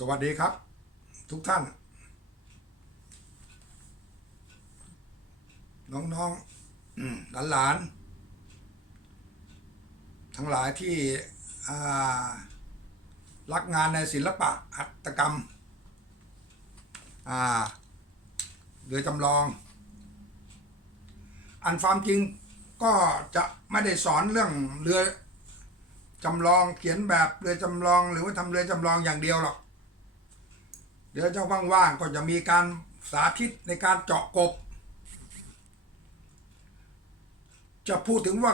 สวัสดีครับทุกท่านน้องๆหลานๆทั้งหลายที่รักงานในศิลปะหัตถกรรมเรือจำลองอันความจริงก็จะไม่ได้สอนเรื่องเรือจำลองเขียนแบบเรือจำลองหรือว่าทำเรือจำลองอย่างเดียวหรอกเดี๋ยวเจ้าว่างๆก็จะมีการสาธิตในการเจาะกบจะพูดถึงว่า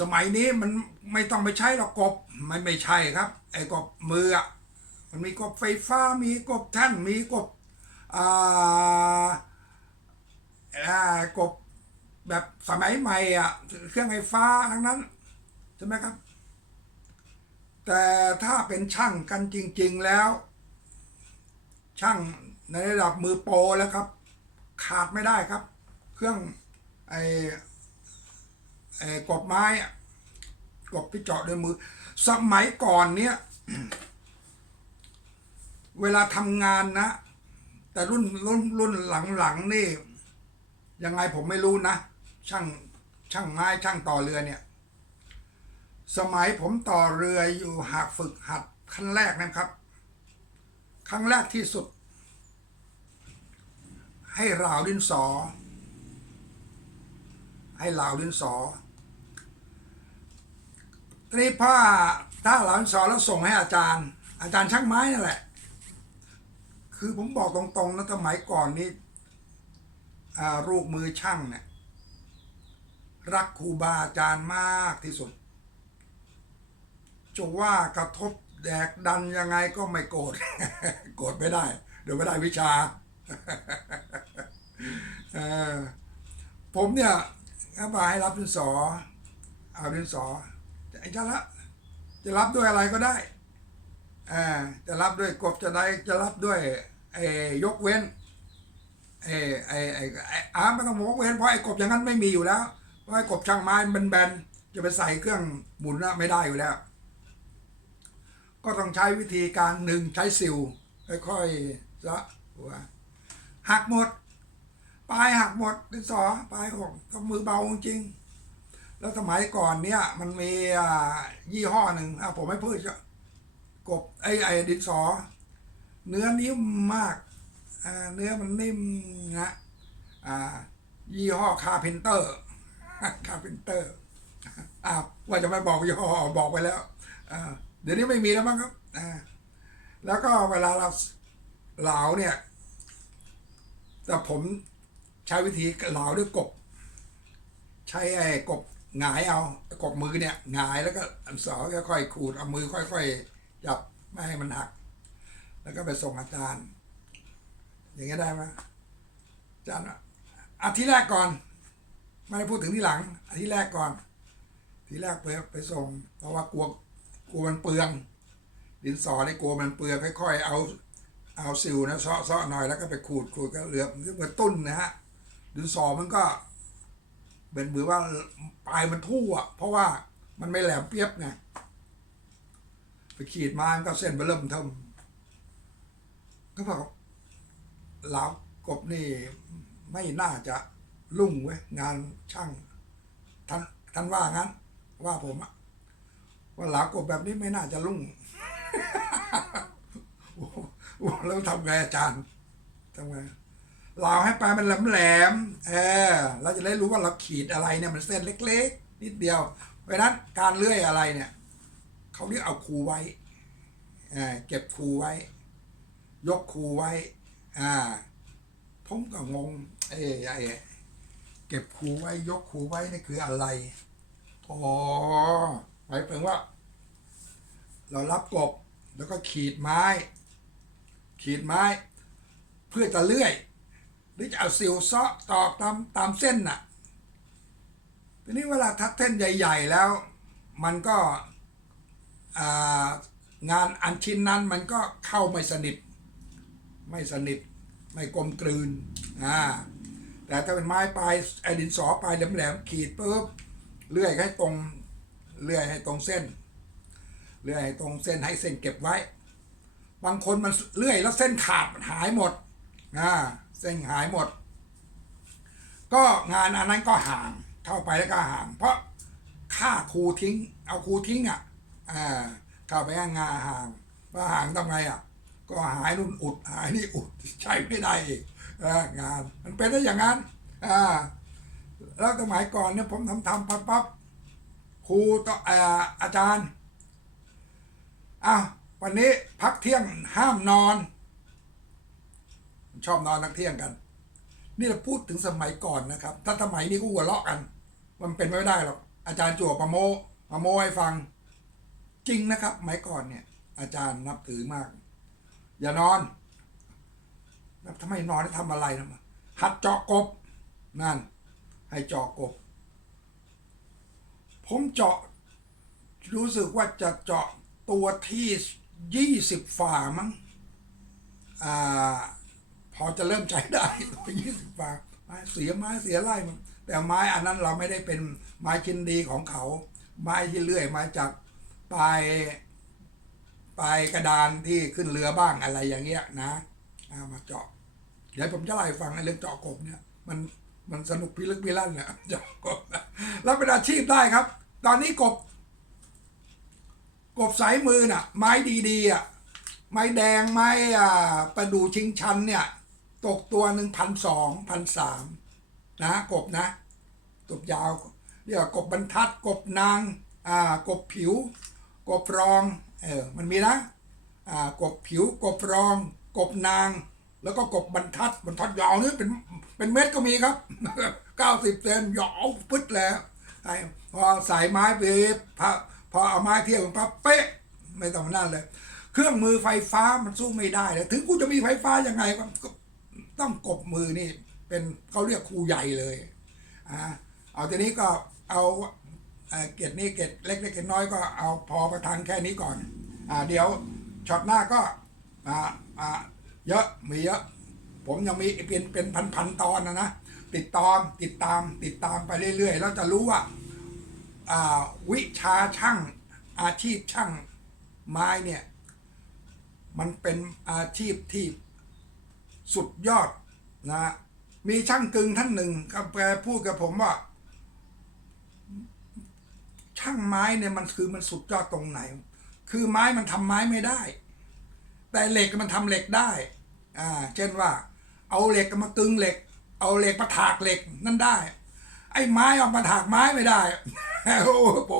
สมัยนี้มันไม่ต้องไปใช้หรอกกบไม่ใช่ครับไอ้กบมือมันมีกบไฟฟ้ามีกบแท่นมีกบกบแบบสมัยใหม่เครื่องไฟฟ้าทั้งนั้นใช่ไหมครับแต่ถ้าเป็นช่างกันจริงๆแล้วช่างในระดับมือโปรแล้วครับขาดไม่ได้ครับเครื่องไอ้กบไม้กบที่เจาะด้วยมือสมัยก่อนเนี้ยเวลาทำงานนะแต่รุ่นหลังๆนี่ยังไงผมไม่รู้นะช่างไม้ช่างต่อเรือเนี่ยสมัยผมต่อเรืออยู่ฝึกหัดขั้นแรกนะครับครั้งแรกที่สุดให้ราวดินสอทีนี้ถ้าราวดินสอแล้วส่งให้อาจารย์ช่างไม้นั่นแหละคือผมบอกตรงๆนะสมัยก่อนนี้ลูกมือช่างเนี่ยรักครูบาอาจารย์มากที่สุดจะว่ากระทบแดกดันยังไงก็ไม่โกรธ โกรธไม่ได้เดี๋ยวไม่ได้วิชา ผมเนี่ยก็มาให้รับดินสอเอาดินสอจะรับด้วยอะไรก็ได้จะรับด้วยกบจะรับด้วยยกเว้นไม่ต้องยกเว้นเพราะไอ้กบอย่างนั้นไม่มีอยู่แล้วเพราะไอ้กบช่างไม้มันแบนจะไปใส่เครื่องหมุนไม่ได้อยู่แล้วก็ต้องใช้วิธีการหนึ่งใช้สิวค่อยๆละหัวหักหมดปลายหักหมดดินสอปลายของต้องมือเบาจริงแล้วสมัยก่อนเนี้ยมันมียี่ห้อหนึ่งผมไม่พูดกบไอ้ดินสอเนื้อนิ่มมากเนื้อมันนิ่มนะยี่ห้อคาเพนเตอร์ว่าจะไม่บอกยี่ห้อบอกไปแล้วเดี๋ยวนี้ไม่มีแล้วมั้งครับแล้วก็เวลาเราเหลาเนี่ยแต่ผมใช้วิธีเหลาด้วยกบใช้ไอ้กบหงายเอากบมือเนี่ยหงายแล้วก็อันสอค่อยๆขูดเอามือค่อยๆจับไม่ให้มันหักแล้วก็ไปส่งอาจารย์อย่างเงี้ยได้ไหมอาจารย์อาทิตย์แรกก่อนไม่ได้พูดถึงที่หลังอาทิตย์แรกก่อนทีแรกไปส่งเพราะว่ากลัวมันเปลืองดินสอได้กลัวมันเปลืองค่อยๆเอาสิวนะเซาะหน่อยแล้วก็ไปขูดก็เหลือเหมือนตุ้นนะฮะดินสอมันก็เป็นเหมือนว่าปลายมันทู่เพราะว่ามันไม่แหลมเปียบไงไปขีดมามันก็เส้นเริ่มเทิมก็บอกเหลากบนี่ไม่น่าจะลุ่งเว้ยงานช่างท่านว่างั้นว่าผมว่าเหลากบแบบนี้ไม่น่าจะลุ่ง แล้วทำไงอาจารย์ทำไงเราให้ปลายมันแหลมเราจะได้รู้ว่าเราขีดอะไรเนี่ยมันเส้นเล็กๆนิดเดียวเพราะนั้นการเลื่อยอะไรเนี่ยเขาเรียกเอาคูไว้เก็บคูไว้ยกคูไว้ผมก็งงเก็บคูไว้ยกคูไว้นี่คืออะไรหมายถึงว่าเรารับกบแล้วก็ขีดไม้เพื่อจะเลื่อยหรือจะเอาสิวเซาะตอกตามเส้นน่ะทีนี้เวลาทัดเส้นใหญ่ๆแล้วมันก็งานอันชิ้นนั้นมันก็เข้าไม่สนิทไม่กลมกลืนแต่ถ้าเป็นไม้ปลายไอ้ดินสอปลายแหลมๆขีดปุ๊บเลื่อยให้ตรงเส้นให้เส้นเก็บไว้ บางคนมันเลื่อยแล้วเส้นขาดหายหมดเส้นหายหมดก็งานอันนั้นก็ห่างเข้าไปแล้วก็ห่างเพราะค่าครูทิ้งเอาครูทิ้งเข้าไปงานห่างว่าห่างทำไงก็หายนู่นอุดหายนี่อุดใช้ไม่ได้อีกงานมันเป็นได้อย่างนั้นแล้วสมัยก่อนเนี่ยผมทำปั๊บครูต่ออาจารย์วันนี้พักเที่ยงห้ามนอนชอบนอนนักเที่ยงกันนี่เราพูดถึงสมัยก่อนนะครับถ้าสมัยนี้ก็หัวเราะกันมันเป็นไม่ได้หรอกอาจารย์จั่วประโมให้ฟังจริงนะครับสมัยก่อนเนี่ยอาจารย์นับถือมากอย่านอนทำไมนอนทำอะไรนะหัดเจาะกบนั่นให้เจาะกบผมเจาะรู้สึกว่าจะเจาะตัวที่20 ฝ่ามั้งพอจะเริ่มใจได้ตัว20 ฝ่าไม้เสียไล่มันแต่ไม้อันนั้นเราไม่ได้เป็นไม้ชิ้นดีของเขาไม้ที่เลื่อยมาจากปลายกระดานที่ขึ้นเรือบ้างอะไรอย่างเงี้ยนะมาเจาะเดี๋ยวผมจะเล่าให้ฟังเรื่องเจาะกบเนี่ยมันสนุกพิลึกพิลั่นเนี่ยเจาะกบแล้วเป็นอาชีพได้ครับตอนนี้กบสายมือน่ะไม้ดีๆไม้แดงไม้ประดู่ชิงชันเนี่ยตกตัวหนึ่ง1,200 1,300นะกบยาวเรียกกบบรรทัดกบนางกบผิวกบรองมันมีนะกบผิวกบรองกบนางแล้วก็กบบรรทัดยาวนี่เป็นเม็ดก็มีครับ90 เซนยาวปึ๊ดแล้วพอใส่ไม้ไปพอเอาไม้เทียบกันปั๊บเป๊ะไม่ต้องนั่นเลยเครื่องมือไฟฟ้ามันสู้ไม่ได้เลยถึงกูจะมีไฟฟ้ายังไงก็ต้องกบมือนี่เป็นเขาเรียกครูใหญ่เลยเอาทีนี้ก็เอาเกร็ดนี้เกร็ดเล็กเล็กน้อยก็เอาพอประทังแค่นี้ก่อนเดี๋ยวช็อตหน้าก็เยอะมีเยอะผมยังมีเป็นพันตอนนะติดตามไปเรื่อยๆแล้วจะรู้ว่าวิชาช่างอาชีพช่างไม้เนี่ยมันเป็นอาชีพที่สุดยอดนะมีช่างกึ่งท่านหนึ่งครับแกพูดกับผมว่าช่างไม้เนี่ยมันสุดยอดตรงไหนคือไม้มันทำไม้ไม่ได้แต่เหล็กมันทำเหล็กได้เช่นว่าเอาเหล็กมากึ่งเหล็กเอาเหล็กมาถากเหล็กนั่นได้ไอ้ไม้ออกมาถากไม้ไม่ได้โอ้โห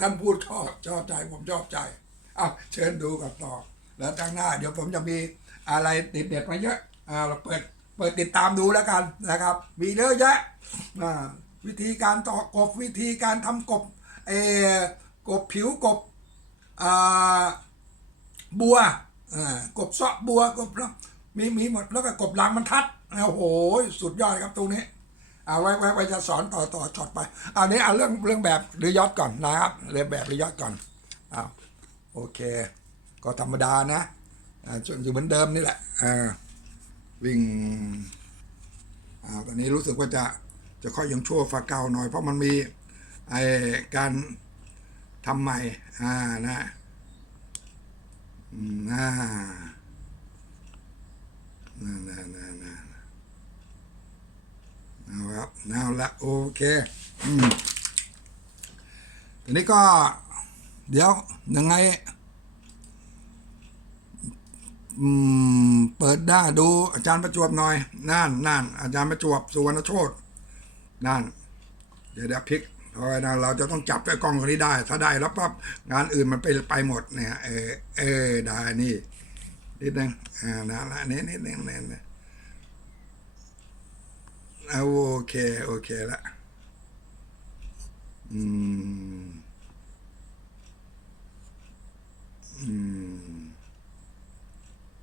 ท่านพูดชอบใจผมชอบใจเชิญดูกับต่อแล้วทางหน้าเดี๋ยวผมจะมีอะไรเด็ดๆมาเยอะเราเปิดติดตามดูแล้วกันนะครับมีเยอะแยะวิธีการต่อกบวิธีการทำกบกบผิวกบบัวกบเสาะบัวกบมีหมดแล้วก็กบหลังมันทัดโอ้โหสุดยอดครับตรงนี้ไว้จะสอนต่อช็อตไปอันนี้เอาเรื่องแบบหรือยอดก่อนนะครับเรื่องแบบหรือยอดก่อนโอเคก็ธรรมดานะอยู่เหมือนเดิมนี่แหละวิ่งตอนนี้รู้สึกว่าจะค่อยยังชั่วฝ่าเก่าหน่อยเพราะมันมีการทำใหม่นะเอาครับเอาละโอเคทีนี้ก็เดี๋ยวยังไงเปิดได้ดูอาจารย์ประจวบหน่อยนั่นอาจารย์ประจวบสุวรรณโชตินั่นเดี๋ยวพลิกเพราะว่าเราจะต้องจับไอ้กล้องคนนี้ได้ถ้าได้แล้วปั๊บงานอื่นมันไปหมดเนี่ยได้นี่นิดนึงนั่นละนิดนึงเนี่ยโอเคละ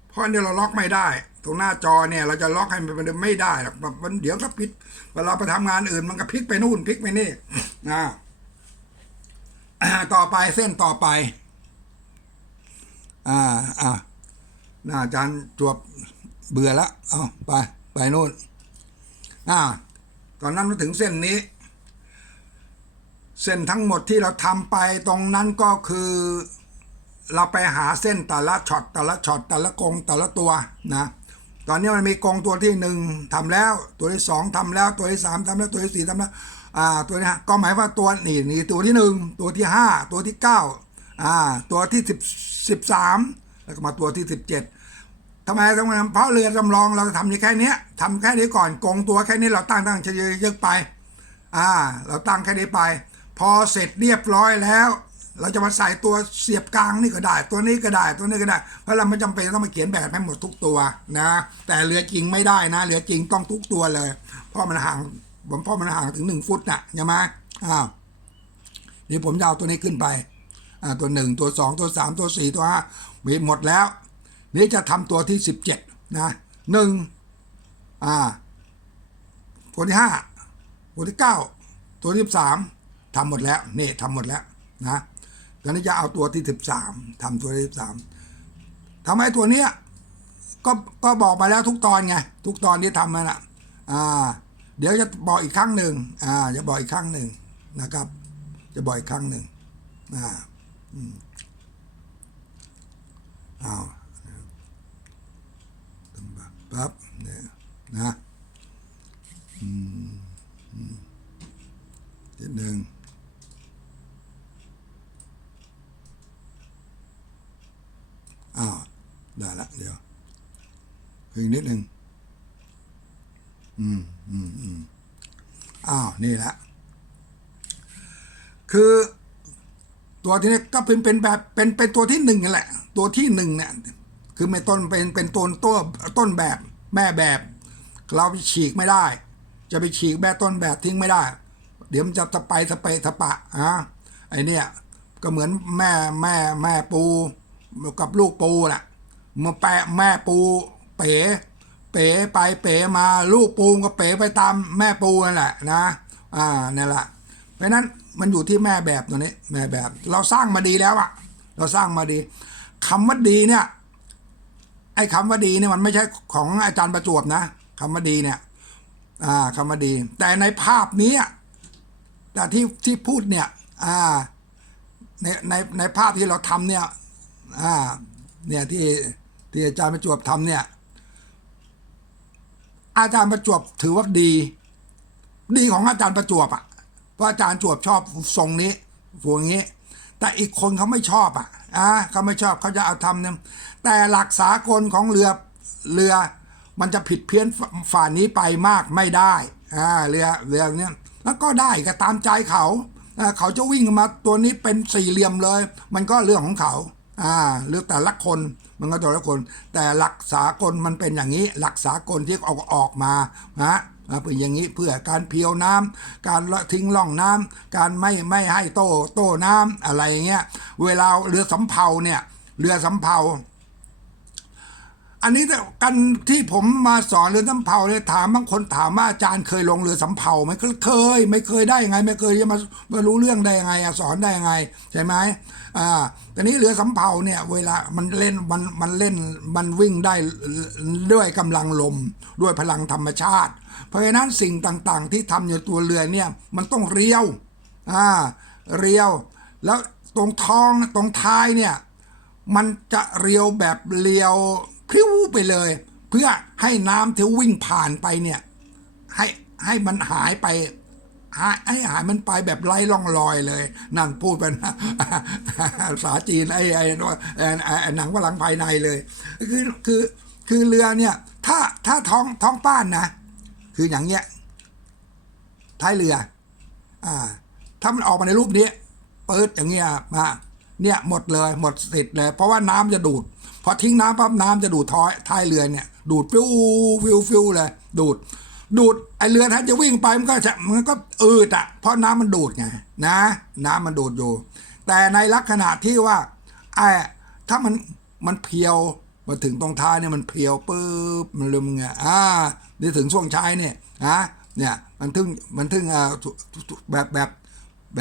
เพราะเนี่ยเราล็อกไม่ได้ตรงหน้าจอเนี่ยเราจะล็อกให้มันไม่ได้หรอกมันเดี๋ยวก็ผิดเวลาไปทำงานอื่นมันก็พลิกไปนู่นพลิกไปนี่ต่อไปเส้นต่อไปอาจารย์จวบเบื่อแล้วไปนู่นตอนนั้นมาถึงเส้นนี้เส้นทั้งหมดที่เราทำไปตรงนั้นก็คือ เราไปหาเส้นแต่ละช็อตแต่ละช็อตแต่ละกงแต่ละตัวนะตอนนี้มันมีกงตัวที่1ทำแล้วตัวที่2ทำแล้วตัวที่3ทำแล้วตัวที่4ทำแล้วตัวนี้ก็หมายว่าตัวนี่ตัวที่1ตัวที่5ตัวที่9ตัวที่13แล้วก็มาตัวที่17ทำไมต้องทำเพราะเรือจำลองเราทำแค่นี้ทำแค่นี้ก่อนกงตัวแค่นี้เราตั้งเยอะๆไปเราตั้งแค่นี้ไปพอเสร็จเรียบร้อยแล้วเราจะมาใส่ตัวเสียบกลางนี่ก็ได้ตัวนี้ก็ได้ตัวนี้ก็ได้เพราะเราไม่จำเป็นต้องมาเขียนแบบให้หมดทุกตัวนะแต่เรือจริงไม่ได้นะเรือจริงต้องทุกตัวเลยเพราะมันห่างถึง1 ฟุตน่ะใช่ไหมนี่ผมจะเอาตัวนี้ขึ้นไปตัว1ตัว2ตัว3ตัว4ตัว5มีหมดแล้วนี่จะทำตัวที่17นะ1ตัวที่5ตัวที่9ตัวที่13ทำหมดแล้วนี่ทำหมดแล้วนะตอนนี้จะเอาตัวที่13ทำตัวที่13ทำไมตัวเนี้ยก็บอกมาแล้วทุกตอนไงทุกตอนที่ทำมาน่ะเดี๋ยวจะบอกอีกครั้งหนึ่งจะบอกอีกครั้งหนึ่งนะครับจะบอกอีกครั้งหนึ่งปั๊บเนี่ยนะนิดหนึ่งได้ละเดี๋ยวอีกนิดหนึ่งนี่แหละคือตัวที่นี้ก็เป็นแบบเป็นตัวที่1นั่นแหละตัวที่1เนี่ยคือไม่ต้นเป็นต้นแบบแม่แบบเราไปฉีกไม่ได้จะไปฉีกแม่ต้นแบบทิ้งไม่ได้เดี๋ยวมันจะสเปะไอเนี่ยก็เหมือนแม่ปูกับลูกปูน่ะมาแปะแม่ปูเป๋ไปเป๋มาลูกปูก็เป๋ไปตามแม่ปูนั่นแหละนะนั่นแหละเพราะนั้นมันอยู่ที่แม่แบบตัวนี้แม่แบบเราสร้างมาดีแล้วอะเราสร้างมาดีคำว่าดีเนี่ยไอ้คำว่าดีเนี่ยมันไม่ใช่ของอาจารย์ประจวบนะคำว่าดีเนี่ยคำว่าดีแต่ในภาพนี้แต่ที่พูดเนี่ยในภาพที่เราทำเนี่ยเนี่ยที่อาจารย์ประจวบทำเนี่ยอาจารย์ประจวบถือว่าดีของอาจารย์ประจวบเพราะอาจารย์ประจวบชอบทรงนี้อย่างนี้แต่อีกคนเขาไม่ชอบเขาไม่ชอบเขาจะเอาทำเนี่ยแต่หลักสากลของเรือมันจะผิดเพี้ยนฝ่านี้ไปมากไม่ได้เรือเนี่ยแล้วก็ได้ก็ตามใจเขาเขาจะวิ่งมาตัวนี้เป็น4 เหลี่ยมเลยมันก็เรื่องของเขาหรือแต่ละคนมันก็แต่ละคนแต่หลักสากลมันเป็นอย่างนี้หลักสากลที่ออกมาเป็นอย่างนี้เพื่อการเพียวน้ำการทิ้งล่องน้ำการไม่ให้โต้น้ำอะไรเงี้ยเวลาเรือสำเภาเนี่ยเรือสำเภาอันนี้กันที่ผมมาสอนเรือสำเภาเนี่ยถามบางคนถามว่าอาจารย์เคยลงเรือสำเภาไหมไม่เคยได้ยังไงไม่เคยจะมารู้เรื่องได้ยังไงสอนได้ยังไงใช่ไหมแต่นี้เรือสำเภาเนี่ยเวลามันเล่นมันวิ่งได้ด้วยกำลังลมด้วยพลังธรรมชาติเพราะฉะนั้นสิ่งต่างๆที่ทำอยู่ตัวเรือเนี่ยมันต้องเรียวแล้วตรงท้องตรงท้ายเนี่ยมันจะเรียวแบบเรียวพริ้วไปเลยเพื่อให้น้ำที่วิ่งผ่านไปเนี่ยให้มันหายไปให้หายมันไปแบบไร้ร่องรอยเลยนั่นพูดเป็นภาษาจีนไอ้หนังฝรั่งภายในเลยคือเรือเนี่ยถ้าท้องป้านนะคืออย่างเงี้ยท้ายเรือถ้ามันออกมาในรูปนี้เปิดอย่างเงี้ยมาเนี่ยหมดเลยหมดสิทธิ์เลยเพราะว่าน้ำจะดูดพอทิ้งน้ำปั๊บน้ำจะดูดท้ายเรือเนี่ยดูดฟิวเลยดูดไอเรือถ้าจะวิ่งไปมันก็อืดเพราะน้ำมันดูดไงนะน้ำมันดูดอยู่แต่ในลักษณะที่ว่าถ้ามันเพียวมาถึงตรงท้ายเนี่ยมันเพียวปุ๊บมันลืมไงนี่ถึงช่วงท้ายเนี่ยเนี่ยมันถึงแบ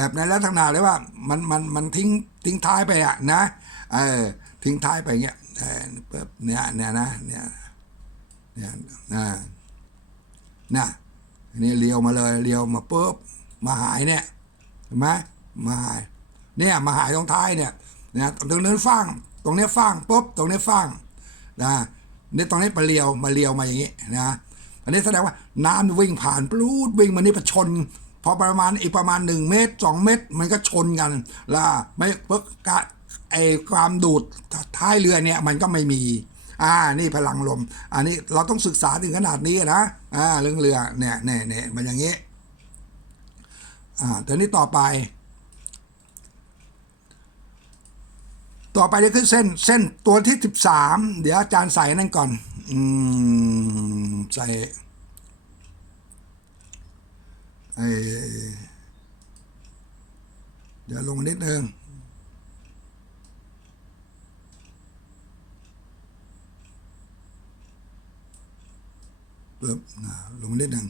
บในลักษณะเลยว่ามันทิ้งท้ายไปนะทิ้งท้ายไปเงี้ยเนี่ยนะนี่เลี้ยวมาเลยเลี้ยวมาปุ๊บมาหายเนี่ยเห็นไหมมาหายเนี่ยมาหายตรงท้ายเนี่ย นะตรงนี้ฟางตรงนี้ฟางปุ๊บตรงนี้ฟางนะนี่ตรงนี้มาเลียวมาอย่างนี้นะอันนี้แสดงว่าน้ำวิ่งผ่านปลูดวิ่งมานี่ประชนพอประมาณอีกประมาณ1 เมตร 2 เมตรมันก็ชนกันแล้วไม่เพิ่งไอความดูดท้ายเรือเนี่ยมันก็ไม่มีนี่พลังลมอันนี้เราต้องศึกษาถึงขนาดนี้นะเรื่องเรือเนี่ยมันอย่างนี้แต่นี้ต่อไปนี่คือเส้นตัวที่13เดี๋ยวอาจารย์ใส่นั่นก่อนใส่เดี๋ยวลงนิดนึงปึ๊บลงนิดนึง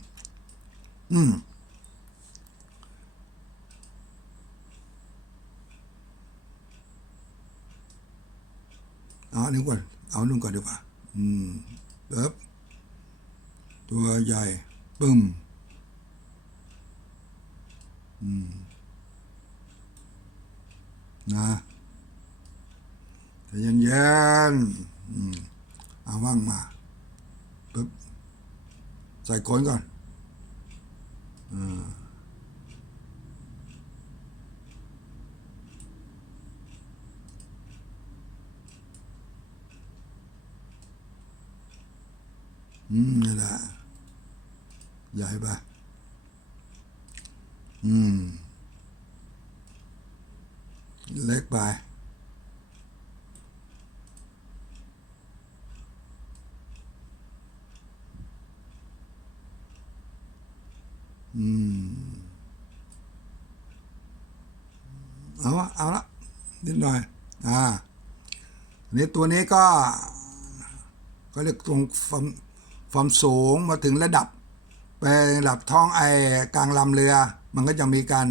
เอาหนึ่งก่อนดีกว่าปึ๊บตัวใหญ่ปึ้มนะใจเย็นเอาว่างมาปึ๊บใส่โคนก่อนนี่แหละใหญ่ปะเล็กไปเอาละนิดหน่อยนี่ตัวนี้ก็เรียกตรงความสูงมาถึงระดับไประดับท้องกลางลำเรือมันก็จะมีการ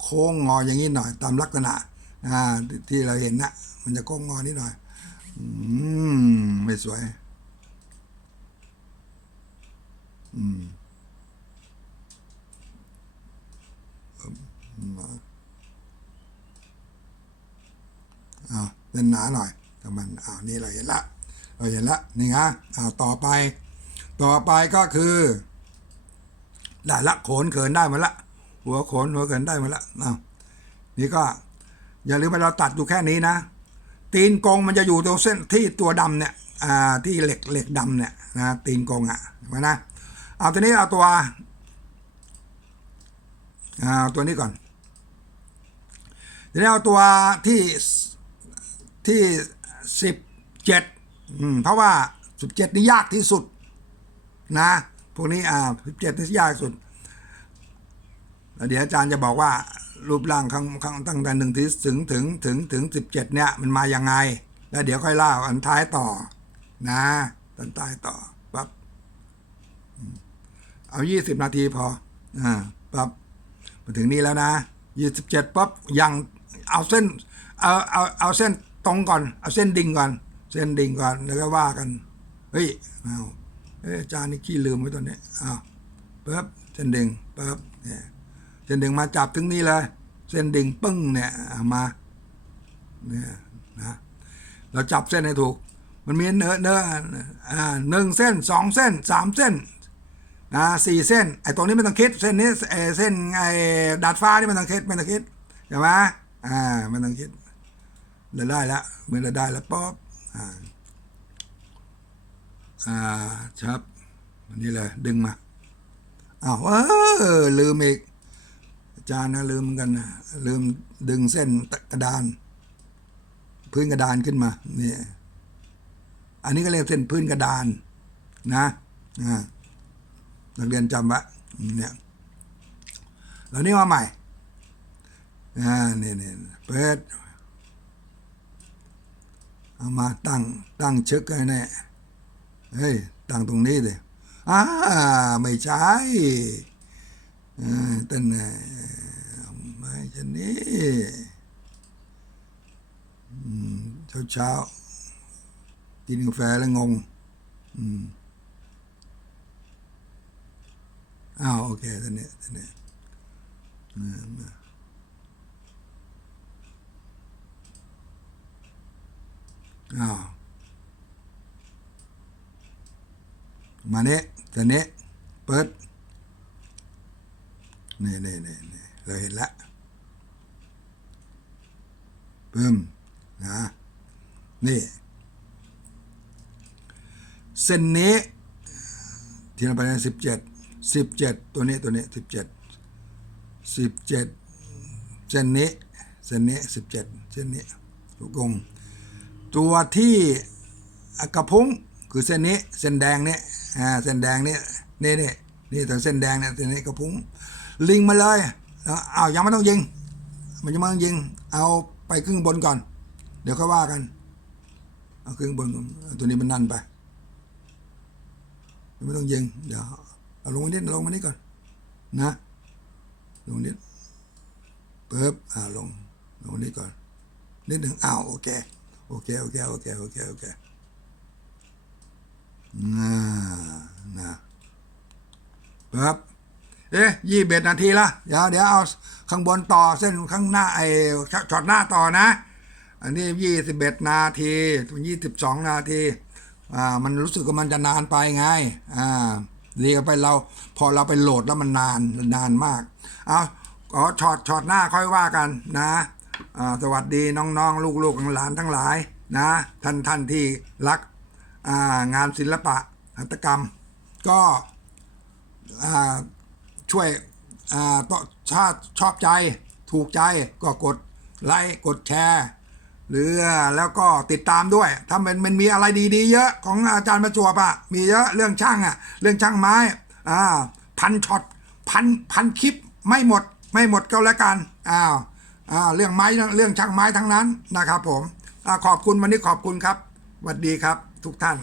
โค้งงออย่างนี้หน่อยตามลักษณะที่เราเห็นนะมันจะโค้งงอนิดหน่อยไม่สวยเป็นหนาหน่อยแต่มันนี่เราเห็นละนี่ไงต่อไปก็คือได้ละโขนเขินได้มาละหัวเขินได้มาละนี่ก็อย่าลืมว่าเราตัดอยู่แค่นี้นะตีนกงมันจะอยู่ตรงเส้นที่ตัวดำเนี่ยที่เหล็กดำเนี่ยนะตีนกงมานะทีนี้เอาตัวนี้ก่อนทีนี้เอาตัวที่17เพราะว่า17นี่ยากที่สุดนะพวกนี้17นี่ยากที่สุดแล้วเดี๋ยวอาจารย์จะบอกว่ารูปร่างข้างตั้งแต่1ถึง17เนี่ยมันมายังไงแล้วเดี๋ยวค่อยเล่าอันท้ายต่อนะอันท้ายต่อปั๊บเอา20 นาทีพอปั๊บมาถึงนี้แล้วนะ27ปั๊บยังเอาเส้นเอาเส้นตรงก่อนเอาเส้นดิ่งก่อนแล้วก็ว่ากันเฮ้ยอาจารย์นี่ขี้ลืมไว้ตอนนี้ปั๊บเส้นดิ่งปั๊บเนี่ยเส้นดิ่งมาจับถึงนี้เลยเส้นดิ่งปึ้งเนี่ยมาเนี่ยนะเราจับเส้นให้ถูกมันมีเนื้อ1 เส้น 2 เส้น 3 เส้น4 เส้นไอ้ตรงนี้ไม่ต้องคิดเส้นนี้เส้นดาดฟ้านี่ไม่ต้องคิดใช่ไหมไม่ต้องคิดเราได้แล้วเมื่อเราได้แล้วป๊อบชับอันนี้เลยดึงมาลืมอีกอาจารย์นะลืมเหมือนกันนะลืมดึงเส้นกระดานพื้นกระดานขึ้นมาเนี่ยอันนี้ก็เรียกเส้นพื้นกระดานนะนักเรียนจำไว้เนี่ยแล้วนี่มาใหม่นี่เปิดเอามาตั้งเช็คให้แน่เฮ้ยตั้งตรงนี้เลยไม่ใช่ตั้งไม่ใช่นี่เช้ากินกาแฟแล้วงงโอเคท่านนี้ อ้าวมาเนี้ยแต่เนี้ยเปิดนี่เราเห็นแล้วปึ้มนะนี่เส้นนี้ที่เราไปใน17ตัวนี้17เส้นนี้17เส้นนี้ลูกกงตัวที่กระพุ้งคือเส้นนี้เส้นแดงเนี่ยเส้นแดงเนี่ยนี่แต่เส้นแดงเนี่ยเส้นนี้กระพุ้งลิงมาเลยอ้าวยังไม่ต้องยิงมันจะมายิงเอาไปครึ่งบนก่อนเดี๋ยวเขาว่ากันเอาครึ่งบนตัวนี้มันนั่นไปไม่ต้องยิงเดี๋ยวเอาลงมานิดก่อนนะลงนิดปึ๊บลงนิดก่อนนิดหนึ่งโอเคนะปึ๊บ21 นาทีละเดี๋ยวเอาข้างบนต่อเส้นข้างหน้าช็อตหน้าต่อนะอันนี้21 นาที22 นาทีมันรู้สึกว่ามันจะนานไปไงเรียกไปพอเราไปโหลดแล้วมันนานมากขอช็อตหน้าค่อยว่ากันนะสวัสดีน้องๆลูกๆหลานทั้งหลายนะท่านที่รักงานศิลปะหัตถกรรมก็ช่วยถ้าชอบใจถูกใจก็กดไลค์กดแชร์หรือแล้วก็ติดตามด้วยถ้ามันมีอะไรดีๆเยอะของอาจารย์ประจวบมีเยอะเรื่องช่างเรื่องช่างไม้พันช็อตพันคลิปไม่หมดก็แล้วกันเรื่องไม้เรื่องช่างไม้ทั้งนั้นนะครับผมขอบคุณวันนี้ขอบคุณครับสวัสดีครับทุกท่าน